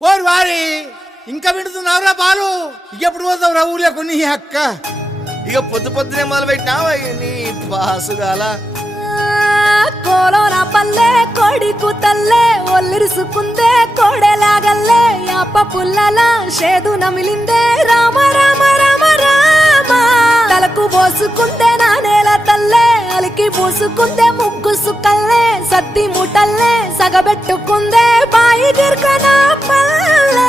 ఓరు వారి ఇంకా వింటున్నావురా బాలు ఎప్పుడు పోతావురా ఊళ్ళో కొన్ని అక్క ఇక పొద్దు పొద్దునే మొదలు పెట్టినావా నీ బాసుగాల కోలోన పల్లె కోడి కూతల్లే ఒల్లిరుసుకుందే కోడెలాగల్లే యాప పుల్లల షేదు నమిలిందే రామ రామ రామ రామ తలకు పోసుకుందే నానేల తల్లే అలికి పూసుకుందే ముగ్గు సుక్కల్లే సద్ది మూటల్లే సగబెట్టుకుందే బాయి గిర్కన పల్లె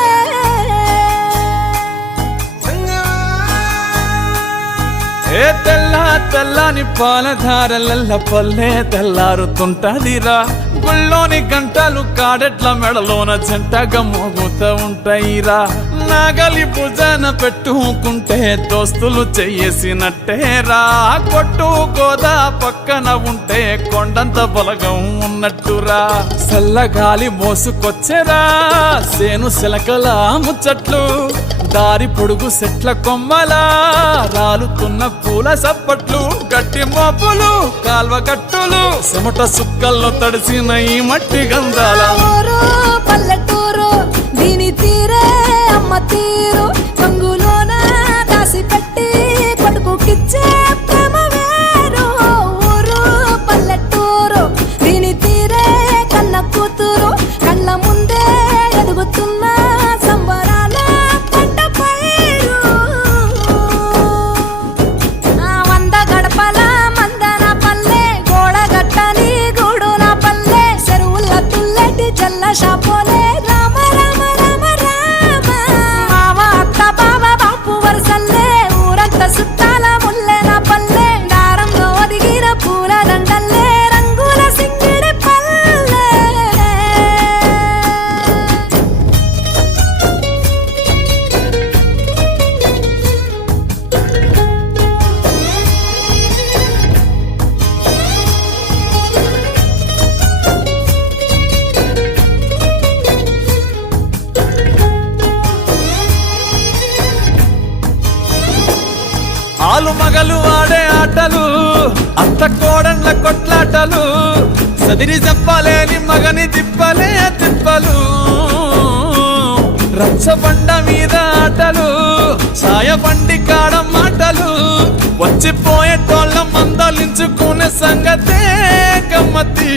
ఏ తెల్ల తెల్లని పాలధారలల్ల పల్లె తెల్లారుతుంటదిరా గుళ్ళోని గంటలు కాడెట్ల మెడలోన జంటగా మోగుతూ ఉంటాయిరా నాగలి భుజన పెట్టుకుంటే దోస్తులు చెయ్యేసినట్టేరా కొట్టు గోదా పక్కన ఉంటే కొండంత బలగం ఉన్నట్టురా చల్లగాలి మోసుకొచ్చెరా సేను శిలకల ముచ్చట్లు దారి పొడుగు సెట్ల కొమ్మలా రాలుతున్న పూల సప్పట్లు గట్టి మోపులు కాల్వ గట్టులు చెమట సుక్కల్లో తడిసిన ఈ మట్టి గంధాల పల్లెటూరు దీని తీరే అమ్మ తీరు కంగులోన దాసి పెట్టి కొడుకుకిచ్చే ప్రేమ వేరు ఊరు పల్లెటూరు దీని తీరే కన్న కూతురు కళ్ళ ముందే ఎదుగుతున్న సంబరాల పంట పైరు వంద గడపల మందన పల్లె గోడ గట్టని గూడున పల్లె చెరువుల తుల్లెటి జల్ల షాపోలే రామ రామ రామ రామ మావ అత్త బావ బాపు వరసల్లే ఊరంత సుట్టాల ముల్లెన పల్లె దారంలో ఒదిగిన పూల దండల్లే రంగుల సింగిడి పల్లె ఆలు మగలు ఆడే ఆటలు అత్త కోడన్ల కొట్లాటలు సదిరి చెప్పలేని మగని తిప్పలే తిప్పలు రచ్చబండ మీద ఆటలు సాయబండి కాడ మాటలు వచ్చిపోయేటోళ్ళ మందలించుకునే సంగతే గమ్మతి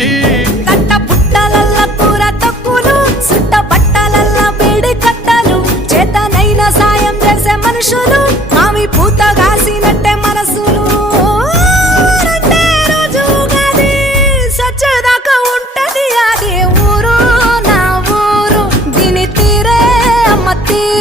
తట్ట పుట్టలల్ల కూర తక్కులు సుట్ట బట్టలల్ల వేడి కట్టలు చేతనైన సాయం చేసే మనుషులు మామి పూత కాసినట్టే మనసులు రెండే రోజు గది సచ్చేదాకా ఉంటది అది ఊరు నా ఊరు దీని తీరే అమ్మ తీరు